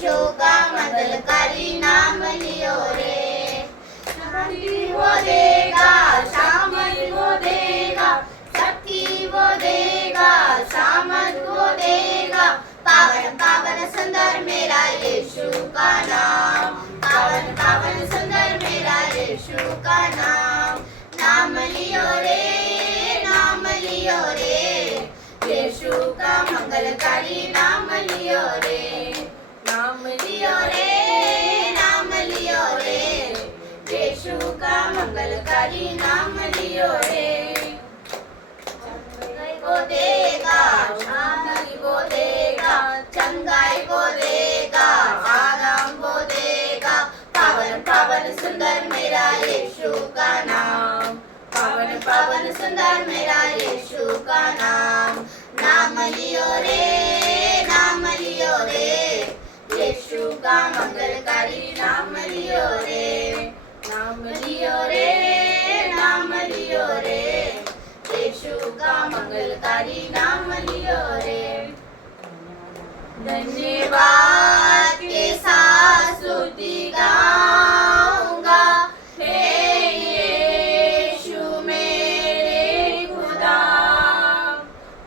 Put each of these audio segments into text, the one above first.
यीशु का मंगलकारी नाम लियो रे। शांति वो देगा, शामत वो देगा, शक्ति वो देगा, शामत वो देगा। पावन पावन सुंदर मेरा यीशु का नाम, पावन पावन सुंदर मेरा यीशु का नाम। नाम लियो रे, नाम लियो रे, यीशु का मंगलकारी नाम लियो रे। नाम लियो रे, नाम लियो रे, यीशु का मंगलकारी नाम लियो रे। वो देगा, शांति वो देगा, चंगाई वो देगा, आराम वो देगा। पावन पावन सुंदर मेरा यीशु का नाम, पावन पावन सुंदर मेरा यीशु का नाम। नाम लियो रे, नाम लियो रे, यीशु का मंगलकारी नाम लियो रे। नाम लियो रे, नाम लियो रे, यीशु का मंगलकारी नाम लियो रे। धन्यवाद के साथ स्तुति गाऊंगा, हे यीशु मेरे खुदा।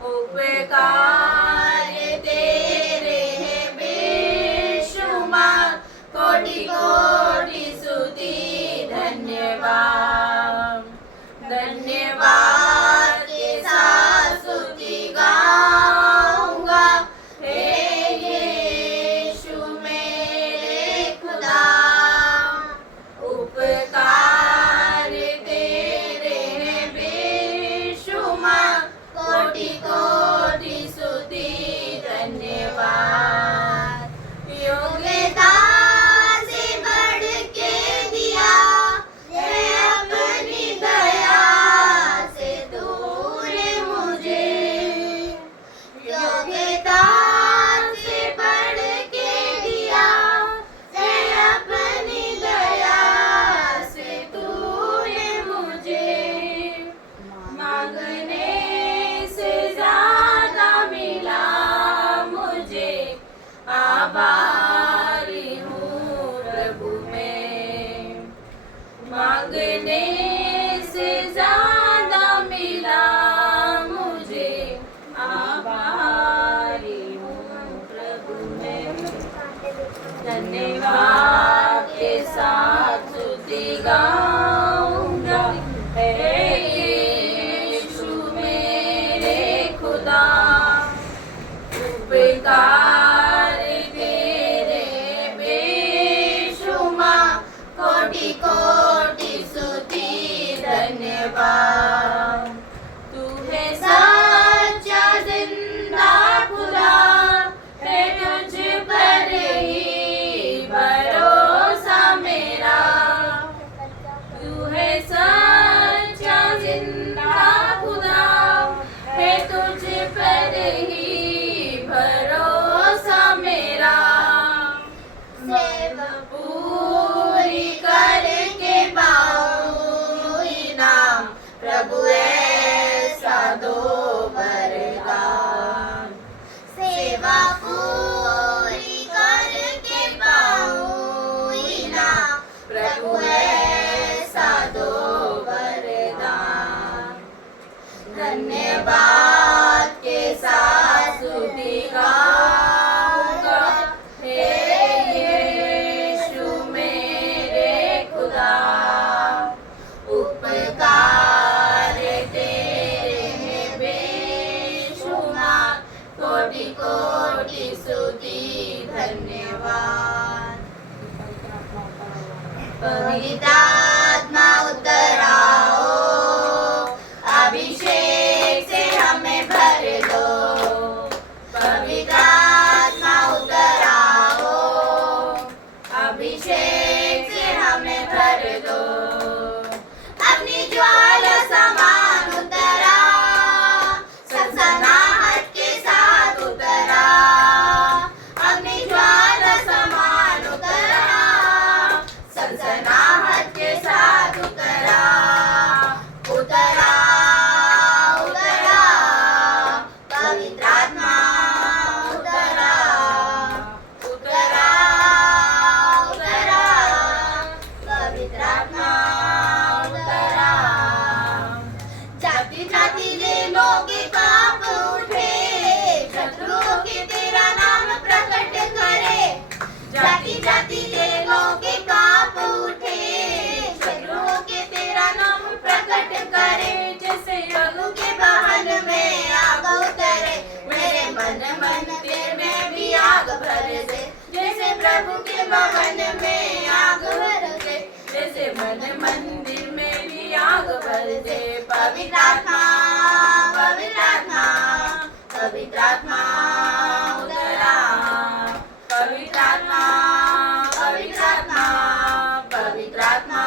उपकार तेरे हैं बेशुमार, कोटि कोटि स्तुति धन्यवाद। धन्यवाद के साथ स्तुति गाऊंगा, हे यीशु मेरे खुदा। उपकार तेरे हैं बेशुमार, कोटि कोटि स्तुति धन्यवाद। योग्यता से बढ़ के दिया है अपनी दया से तूने मुझे। योग्यता से बढ़ के दिया है अपनी दया से तूने मुझे। मांगने से ज्यादा मिला मुझे, आभारी हूँ प्रभु मैं। मांगने से ज्यादा मिला मुझे, आभारी हूँ प्रभु मैं। धन्यवाद के साथ स्तुति गाऊंगा, हे यीशु मेरे खुदा। उपकार तेरे बेशुमार, कोटि कोटि स्तुति धन्यवाद। तू है सच्चा जिंदा खुदा, है तुझ पर ही भरोसा मेरा। तू है सच्चा जिंदा खुदा, है तुझ पर ही भरोसा मेरा। सेवा पूरी करके पाऊं इनाम, प्रभु ऐसा दो वरदान। सेवा पूरी करके पाऊं इनाम, प्रभु ऐसा दो वरदान। धन्यवाद के साथ स्तुति गाऊंगा, हे यीशु मेरे खुदा। उपकार तेरे हैं बेशुमार, कोटि कोटि स्तुति धन्यवाद। पवित्र आत्मा उतर आओ, अभिषेक से हमें भर दो। पवित्र आत्मा उतर आओ, अभिषेक से हमें भर दो। अपनी ज्वाला समान उतरा, सनसनाहट के साथ उतरा। अपनी ज्वाला समान उतरा, सनसनाहट के भवन में आग भर दे, जैसे मन मंदिर में भी आग भर दे। पवित्र आत्मा, पवित्र आत्मा, पवित्र आत्मा उतर आ, पवित्र आत्मा, पवित्र आत्मा, पवित्र आत्मा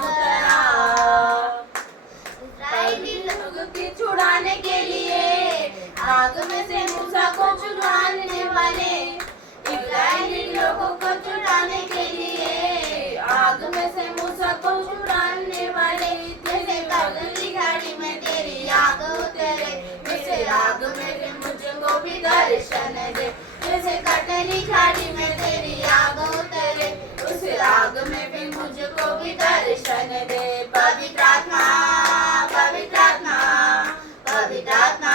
उतर आ। इस्राएली लोगों को छुड़ाने के लिए आग में से मूसा को छुड़ाने वाले, इस्राएली लोगों को छुड़ाने के लिए आग में से मूसा को छुड़ाने वाले। जैसे कटली घाटी में तेरी आग उतरे, जैसे आग में भी मुझको भी दर्शन दे, जैसे कटली घाटी में तेरी आग उतरे, उस आग में भी मुझको भी दर्शन दे। पवित्र आत्मा, पवित्र आत्मा, पवित्र आत्मा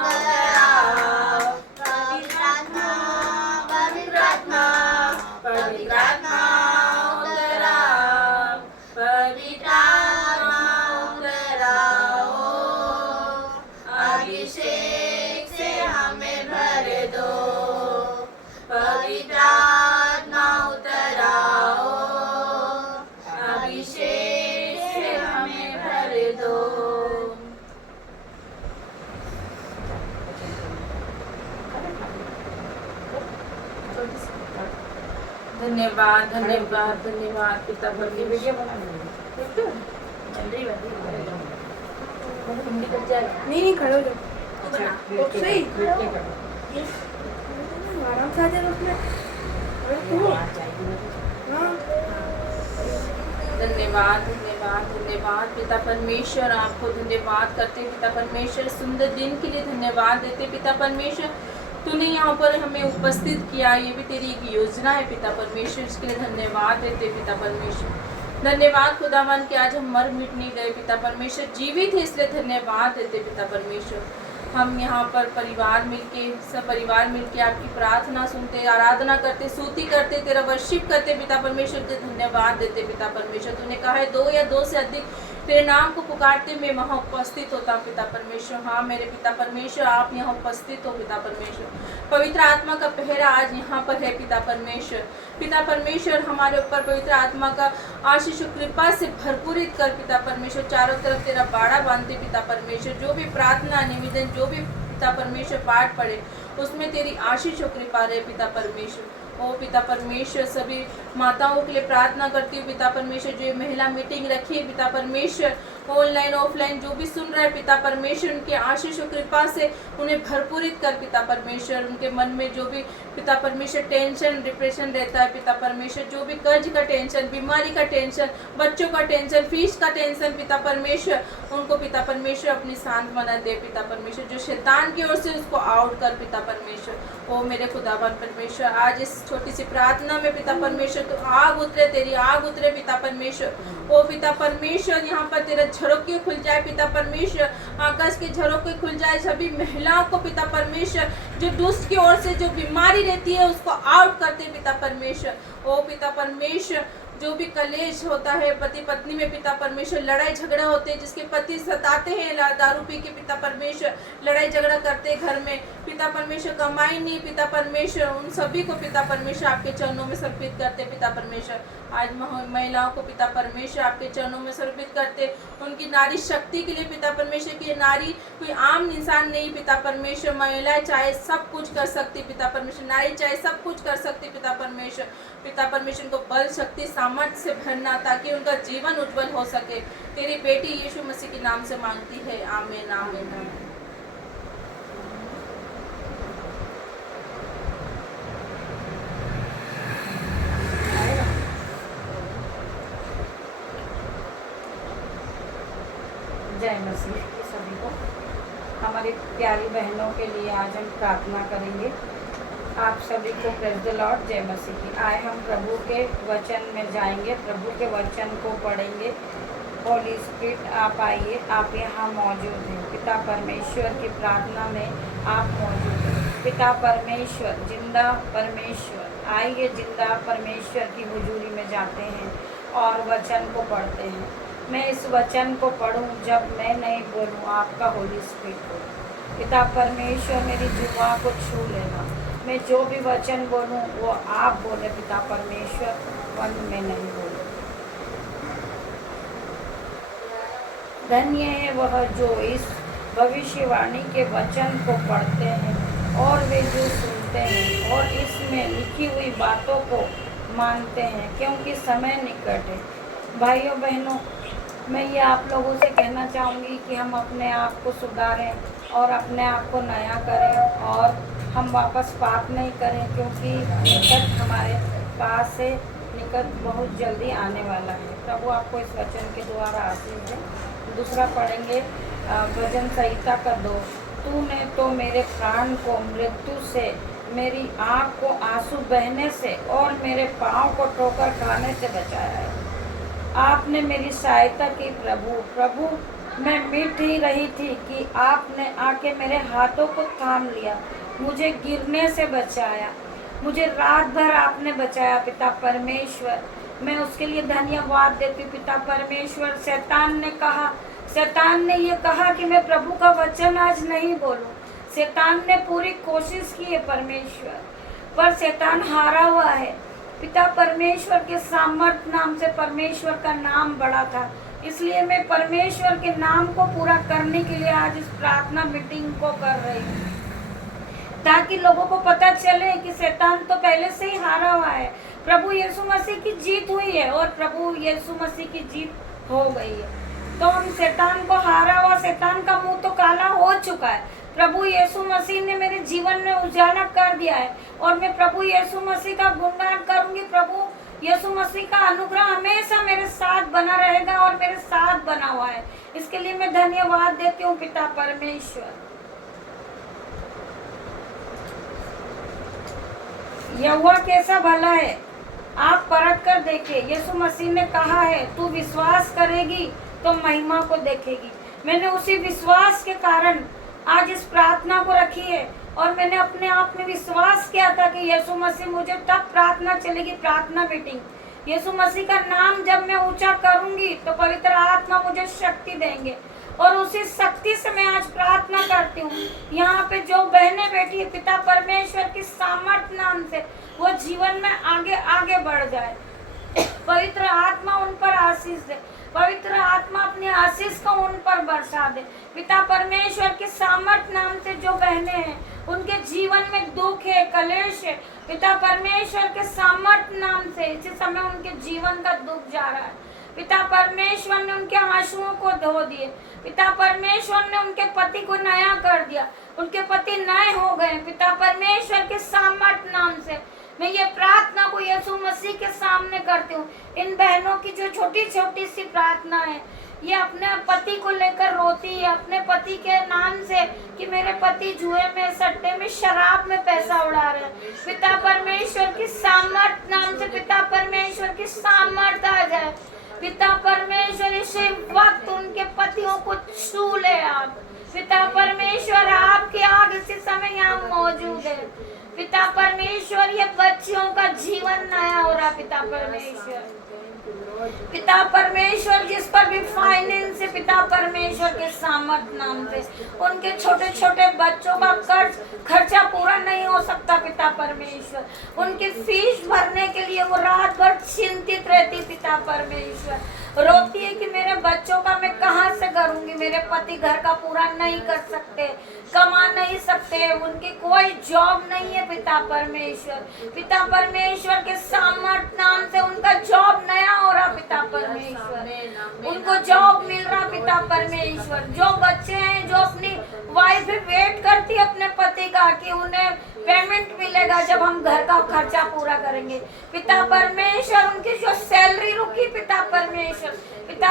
उतर आ, पवित्र आत्मा, पवित्र आत्मा, पवित्र आत्मा उतर आ, पवित्र आत्मा उतर आओ, अभिषेक से हमें भर दो, पवित्र आत्मा उतर आओ, अभिषेक से हमें भर दो। धन्यवाद धन्यवाद धन्यवाद पिता परमेश्वर। नहीं खड़े हो जाओ, सही आराम से आ जाए उसमें। धन्यवाद धन्यवाद धन्यवाद पिता परमेश्वर, आपको धन्यवाद करते पिता परमेश्वर, सुंदर दिन के लिए धन्यवाद देते पिता परमेश्वर। तूने यहाँ पर हमें उपस्थित किया, ये भी तेरी एक योजना है पिता परमेश्वर, इसके लिए धन्यवाद देते पिता परमेश्वर। धन्यवाद खुदावन कि आज हम मर मिट नहीं गए पिता परमेश्वर, जीवित है, इसलिए धन्यवाद देते पिता परमेश्वर। हम यहाँ पर परिवार मिलके, सब परिवार मिलके आपकी प्रार्थना सुनते, आराधना करते, स्तुति करते, तेरा वर्शिप करते पिता परमेश्वर, के धन्यवाद देते पिता परमेश्वर। तूने कहा है 2 या 2 से अधिक तेरे नाम को पुकारते मैं वहाँ उपस्थित होता हूँ पिता परमेश्वर। हाँ मेरे पिता परमेश्वर, आप यहाँ उपस्थित हो पिता परमेश्वर। पवित्र आत्मा का पहरा आज यहाँ पर है पिता परमेश्वर। पिता परमेश्वर हमारे ऊपर पवित्र आत्मा का आशीष कृपा से भरपूरित कर पिता परमेश्वर, चारों तरफ तेरा बाड़ा बांधते पिता परमेश्वर। जो भी प्रार्थना निवेदन, जो भी पिता परमेश्वर पाठ पढ़े, उसमें तेरी आशीष और कृपा रहे पिता परमेश्वर। ओ पिता परमेश्वर, सभी माताओं के लिए प्रार्थना करती हूँ पिता परमेश्वर, जो महिला मीटिंग रखी है पिता परमेश्वर, ऑनलाइन ऑफलाइन जो भी सुन रहा है पिता परमेश्वर, उनके आशीष और कृपा से उन्हें भरपूरित कर पिता परमेश्वर। उनके मन में जो भी पिता परमेश्वर टेंशन डिप्रेशन रहता है पिता परमेश्वर, जो भी कर्ज का टेंशन, बीमारी का टेंशन, बच्चों का टेंशन, फीस का टेंशन पिता परमेश्वर, उनको पिता परमेश्वर अपनी सांत्वना दे पिता परमेश्वर। जो शैतान की ओर से उसको आउट कर पिता परमेश्वर। ओ मेरे खुदावन परमेश्वर, आज इस छोटी सी प्रार्थना में पिता परमेश्वर तो आग उतरे, तेरी आग उतरे पिता परमेश्वर। ओ पिता परमेश्वर, यहाँ पर तेरा झरोके खुल जाए पिता परमेश्वर, आकाश के झरोके खुल जाए सभी महिलाओं को पिता परमेश्वर, जो दुष्ट की ओर से जो बीमारी रहती है उसको आउट करते पिता परमेश्वर। ओ पिता परमेश्वर, जो भी कलेश होता है पति पत्नी में पिता परमेश्वर, लड़ाई झगड़ा होते हैं, जिसके पति सताते हैं दारू पी के पिता परमेश्वर, लड़ाई झगड़ा करते घर में पिता परमेश्वर, कमाई नहीं पिता परमेश्वर, उन सभी को पिता परमेश्वर आपके चरणों में समर्पित करते पिता परमेश्वर। आज महिलाओं को पिता परमेश्वर आपके चरणों में समर्पित करते, उनकी नारी शक्ति के लिए पिता परमेश्वर की नारी कोई आम इंसान नहीं पिता परमेश्वर, महिला चाहे सब कुछ कर सकती पिता परमेश्वर, नारी चाहे सब कुछ कर सकती पिता परमेश्वर। पिता परमेश्वर को बल शक्ति सामर्थ्य से भरना, ताकि उनका जीवन उज्जवल हो सके। तेरी बेटी यीशु मसीह के नाम से मांगती है, आमीन आमीन आमीन। जय मसीह सभी को। हमारी प्यारी बहनों के लिए आज हम प्रार्थना करेंगे। आप सभी को प्रेज़ द लॉर्ड, जय मसीह की। आए हम प्रभु के वचन में जाएंगे, प्रभु के वचन को पढ़ेंगे। होली स्पिरिट आप आइए, आप यहाँ मौजूद हैं। पिता परमेश्वर की प्रार्थना में आप मौजूद हैं। पिता परमेश्वर, जिंदा परमेश्वर, आइए जिंदा परमेश्वर की हुजूरी में जाते हैं और वचन को पढ़ते हैं। मैं इस वचन को पढ़ूं, जब मैं नहीं बोलूं, आपका होली स्पिरिट हो। पिता परमेश्वर, मेरी जुबान को छू लेना, मैं जो भी वचन बोलूं वो आप बोले पिता परमेश्वर, वन में नहीं बोले। धन्य है वह जो इस भविष्यवाणी के वचन को पढ़ते हैं और वे जो सुनते हैं और इसमें लिखी हुई बातों को मानते हैं, क्योंकि समय निकट है। भाइयों बहनों, मैं ये आप लोगों से कहना चाहूँगी कि हम अपने आप को सुधारें और अपने आप को नया करें और हम वापस पाप नहीं करें, क्योंकि निकट हमारे पास से निकट बहुत जल्दी आने वाला है। प्रभु आपको इस वचन के द्वारा आशीष दे। दूसरा पढ़ेंगे भजन संहिता का 2। तूने तो मेरे प्राण को मृत्यु से, मेरी आँख को आंसू बहने से और मेरे पाँव को ठोकर खाने से बचाया है। आपने मेरी सहायता की प्रभु, मैं मिट ही रही थी कि आपने आके मेरे हाथों को थाम लिया, मुझे गिरने से बचाया, मुझे रात भर आपने बचाया पिता परमेश्वर। मैं उसके लिए धन्यवाद देती हूँ पिता परमेश्वर। शैतान ने ये कहा कि मैं प्रभु का वचन आज नहीं बोलूं। शैतान ने पूरी कोशिश की है परमेश्वर, पर शैतान हारा हुआ है। पिता परमेश्वर के सामर्थ नाम से परमेश्वर का नाम बड़ा था, इसलिए मैं परमेश्वर के नाम को पूरा करने के लिए आज इस प्रार्थना मीटिंग को कर रही हूँ, ताकि लोगों को पता चले कि शैतान तो पहले से ही हारा हुआ है। प्रभु यीशु मसीह की जीत हुई है और प्रभु यीशु मसीह की जीत हो गई है। तो हम शैतान को हारा हुआ, शैतान का मुंह तो काला हो चुका है। प्रभु यीशु मसीह ने मेरे जीवन में उजाला कर दिया है और मैं प्रभु यीशु मसीह का गुणगान करूंगी। प्रभु यीशु मसीह का अनुग्रह हमेशा मेरे साथ बना रहेगा और मेरे साथ बना हुआ है। इसके लिए मैं धन्यवाद देती हूँ पिता परमेश्वर। यहोवा कैसा भला है, आप परख कर देखे। यीशु मसीह ने कहा है, तू विश्वास करेगी तो महिमा को देखेगी। मैंने उसी विश्वास के कारण आज इस प्रार्थना को रखी है और मैंने अपने आप में विश्वास किया था कि यीशु मसीह मुझे तब प्रार्थना चलेगी, प्रार्थना मीटिंग। यीशु मसीह का नाम जब मैं ऊंचा करूंगी तो पवित्र आत्मा मुझे शक्ति देंगे और उसी शक्ति से मैं आज प्रार्थना करती हूँ। यहाँ पे जो बहनें बैठी है पिता परमेश्वर की सामर्थ्य नाम से वो जीवन में आगे आगे बढ़ जाए। पवित्र आत्मा उन पर आशीष दे, पवित्र आत्मा अपनी आशीष को उन पर बरसा दे। पिता परमेश्वर के सामर्थ नाम से जो बहनें हैं उनके जीवन में दुख है, कलेश है, पिता परमेश्वर के सामर्थ नाम से इसी समय उनके जीवन का दुख जा रहा है। पिता परमेश्वर ने उनके आंसुओं को धो दिए। पिता परमेश्वर ने उनके पति को नया कर दिया, उनके पति नए हो गए। पिता परमेश्वर के सामर्थ नाम से मैं ये प्रार्थना को यीशु मसीह के सामने करती हूँ। इन बहनों की जो छोटी छोटी सी प्रार्थना है, ये अपने पति को लेकर रोती है, अपने पति के नाम से कि मेरे पति जुए में, सट्टे में, शराब में पैसा उड़ा रहे हैं। पिता परमेश्वर की सामर्थ नाम से पिता परमेश्वर की सामर्थ आ जाए। पिता परमेश्वर इसी वक्त उनके पतियों को छू ले आप। पिता परमेश्वर आपके आगे इसी समय यहाँ मौजूद है। पिता परमेश्वर ये बच्चियों का जीवन नया हो रहा। पिता परमेश्वर जिस पर भी फाइनेंस है, पिता परमेश्वर के सामर्थ नाम से उनके छोटे छोटे बच्चों का खर्चा पूरा नहीं हो सकता। पिता परमेश्वर उनकी फीस भरने के लिए वो रात भर चिंतित रहती। पिता परमेश्वर रोती है कि मेरे बच्चों का मैं कहाँ से करूंगी, मेरे पति घर का पूरा नहीं कर सकते, कमा नहीं सकते, उनकी कोई जॉब नहीं है। पिता परमेश्वर के सामर्थ नाम से उनका जॉब नया हो रहा। पिता परमेश्वर उनको जॉब मिल रहा। पिता परमेश्वर जो बच्चे हैं जो अपनी वाइफ वेट करती है अपने पति का कि उन्हें पेमेंट मिलेगा जब हम घर का खर्चा पूरा करेंगे। पिता परमेश्वर उनकी जो सैलरी रुकी, पिता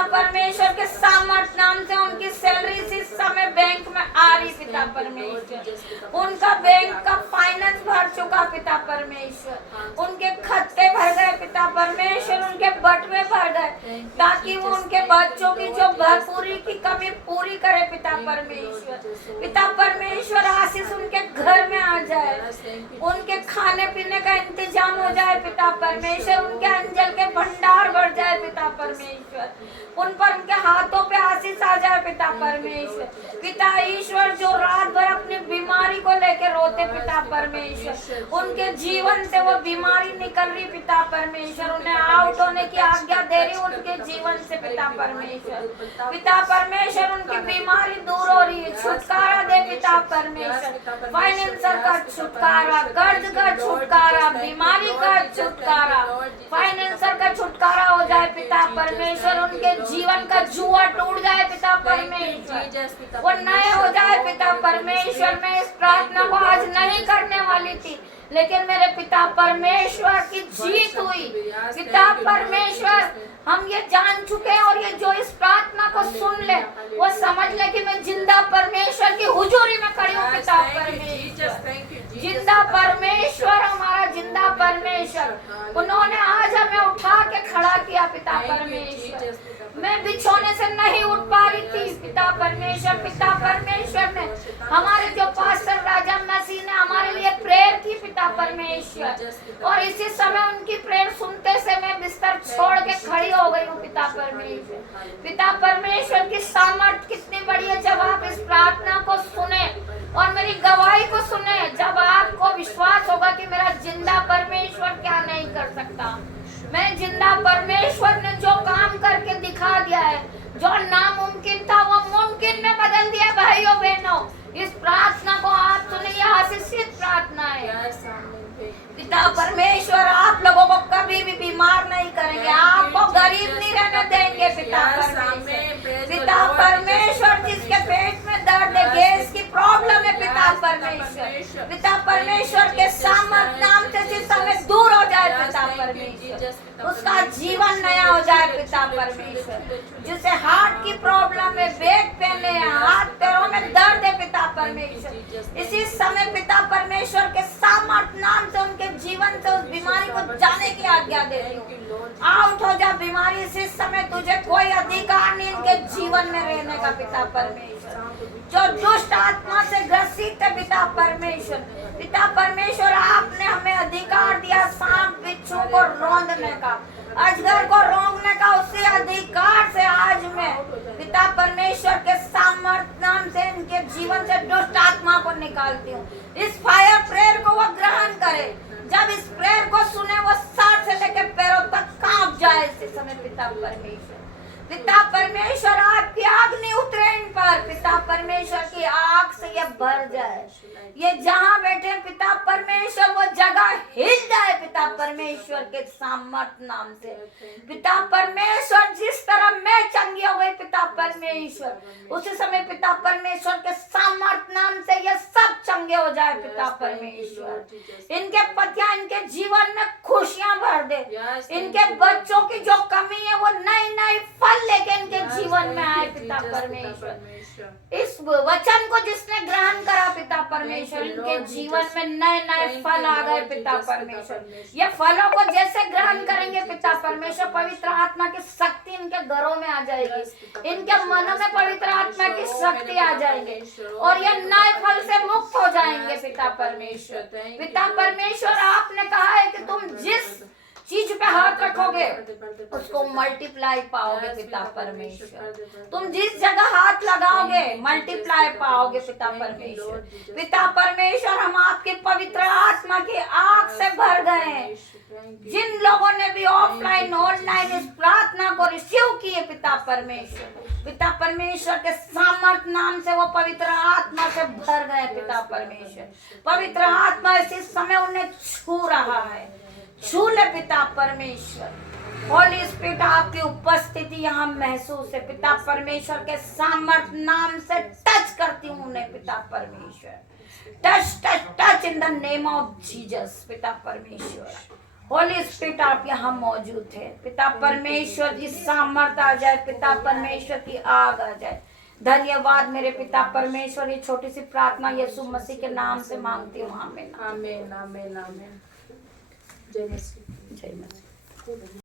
परमेश्वर के सामर्थ नाम से उनकी सैलरी इस समय बैंक में आ रही। पिता परमेश्वर उनका बैंक का फाइनेंस भर चुका। पिता परमेश्वर उनके खत्ते भर गए। पिता परमेश्वर उनके बटवे भर गए। ताकि वो उनके बच्चों की जो भरपूरी की कमी पूरी करे पिता परमेश्वर। पिता परमेश्वर आशीष उनके घर में आ जाए, उनके खाने पीने का इंतजाम हो जाए पिता परमेश्वर, उनके अंजल के भंडार बढ़ जाए पिता परमेश्वर, उन पर उनके हाथों पे आशीष आ जाए पिता परमेश्वर। पिता ईश्वर जो रात भर अपनी बीमारी को लेकर रोते पिता परमेश्वर, उनके जीवन से वो बीमारी निकल रही पिता परमेश्वर, उन्हें आउट होने की आज्ञा दे रही उनके जीवन से पिता परमेश्वर। पिता परमेश्वर उनकी बीमारी दूर हो रही है, छुटकारा दे पिता परमेश्वर, फाइनेंसर का छुटकारा, कर्ज का छुटकारा, बीमारी का छुटकारा, फाइनेंसर का छुटकारा हो जाए पिता परमेश्वर, उनके जीवन का जुआ टूट जाए पिता परमेश्वर, वो नए हो जाए पिता परमेश्वर। मैं इस प्रार्थना को आज नहीं करने वाली थी, लेकिन मेरे पिता परमेश्वर की जीत हुई। पिता परमेश्वर हम ये जान चुके हैं, और ये जो इस प्रार्थना को सुन ले वो समझ ले कि मैं जिंदा परमेश्वर की हुजूरी में खड़ी हूँ पिता परमेश्वर। जिंदा परमेश्वर, हमारा जिंदा परमेश्वर, उन्होंने आज हमें उठा के खड़ा किया पिता परमेश्वर। मैं बिछोने से नहीं उठ पा रही थी पिता परमेश्वर। पिता परमेश्वर ने हमारे जो पास्टर राजा मसीह ने हमारे लिए प्रेयर की पिता परमेश्वर, और इसी समय उनकी प्रेयर सुनते से मैं बिस्तर छोड़ के खड़ी हो गई हूँ पिता परमेश्वर। पिता परमेश्वर की सामर्थ कितनी बड़ी है जब आप इस प्रार्थना को सुने और मेरी गवाही को सुने, जब आपको विश्वास होगा कि मेरा जिंदा परमेश्वर क्या नहीं कर सकता। मैं जिंदा परमेश्वर ने जो काम करके दिखा दिया है, जो नामुमकिन था वो मुमकिन में बदल दिया। भाइयों बहनों, इस प्रार्थना को आप सुने, यह आशीषित प्रार्थना है। पिता परमेश्वर आप लोगों को कभी भी बीमार नहीं करेंगे, आपको गरीब नहीं रहने देंगे पिता परमेश्वर। पिता परमेश्वर जिसके पेट में दर्द है, गैस की प्रॉब्लम है पिता परमेश्वर, पिता परमेश्वर के सामर्थ नाम से जिस समय दूर हो जाए पिता परमेश्वर, उसका जीवन नया हो जाए पिता परमेश्वर। जिसे हार्ट की प्रॉब्लम है, बैक पेन है, हाथ पैरों में दर्द है पिता परमेश्वर, इसी समय पिता परमेश्वर के सामर्थ नाम से उनके जीवन से उस बीमारी को जाने की आज्ञा दे रही हूँ। आउट हो जा बीमारी, इसी समय तुझे कोई अधिकार नहीं इनके जीवन में रहने का पिता परमेश्वर। जो दुष्ट आत्मा से ग्रसित है पिता परमेश्वर, पिता परमेश्वर आपने हमें अधिकार दिया सांप बिच्छू को रौंदने का, अजगर को रोकने का, उसी अधिकार से आज मैं पिता परमेश्वर के सामर्थ नाम से इनके जीवन से दुष्ट आत्मा को निकालती हूँ। इस फायर प्रेयर को वो ग्रहण करे, जब इस प्रेयर को सुने वो सर से लेकर पैरों तक कांप जाए इसी समय पिता परमेश्वर। पिता परमेश्वर आपकी अग्नि उतरे इन पर, पिता परमेश्वर की आग से ये भर जाए, ये जहाँ बैठे पिता परमेश्वर वो जगह हिल जाए पिता परमेश्वर के सामर्थ नाम से। पिता परमेश्वर जिस तरह मैं चंगी हो गई पिता परमेश्वर, उसी समय पिता परमेश्वर के सामर्थ नाम से ये सब चंगे हो जाए पिता परमेश्वर। इनके पतियां इनके जीवन में खुशियां भर दे, इनके बच्चों की जो कमी है वो नई नई फल लेके इनके जीवन में आए पिता परमेश्वर। इस वचन को जिसने ग्रहण करा पिता परमेश्वर, इनके जीवन में नए नए फल आ गए पिता परमेश्वर। ये फलों को जैसे ग्रहण करेंगे पिता परमेश्वर, पवित्र आत्मा की शक्ति इनके घरों में आ जाएगी, इनके मनों में पवित्र आत्मा की शक्ति आ जाएगी, और ये नए फल से मुक्त हो जाएंगे पिता परमेश्वर। पिता परमेश्वर आपने कहा है कि तुम जिस चीज पे हाथ रखोगे उसको मल्टीप्लाई पाओगे पिता परमेश्वर, तुम जिस जगह हाथ लगाओगे मल्टीप्लाई पाओगे पिता परमेश्वर। पिता परमेश्वर हम आपकी पवित्र आत्मा की आग से भर गए हैं। जिन लोगों ने भी ऑफलाइन ऑनलाइन इस प्रार्थना को रिसीव किए पिता परमेश्वर, पिता परमेश्वर के सामर्थ नाम से वो पवित्र आत्मा से भर गए पिता परमेश्वर। पवित्र आत्मा इसी समय उन्हें छू रहा है, छू ले पिता परमेश्वर। होली स्पिरिट आपकी उपस्थिति यहाँ महसूस है पिता परमेश्वर के सामर्थ नाम से टच करती हूँ उन्हें पिता परमेश्वर। Touch touch touch in the name of Jesus पिता परमेश्वर। होली स्पिरिट आप यहाँ मौजूद है पिता परमेश्वर की सामर्थ आ जाए, पिता परमेश्वर की आग आ जाए। धन्यवाद मेरे पिता परमेश्वर, ये छोटी सी प्रार्थना यीशु मसीह के नाम से मांगती हूँ। आमीन आमीन आमीन आमीन। जय मसीह।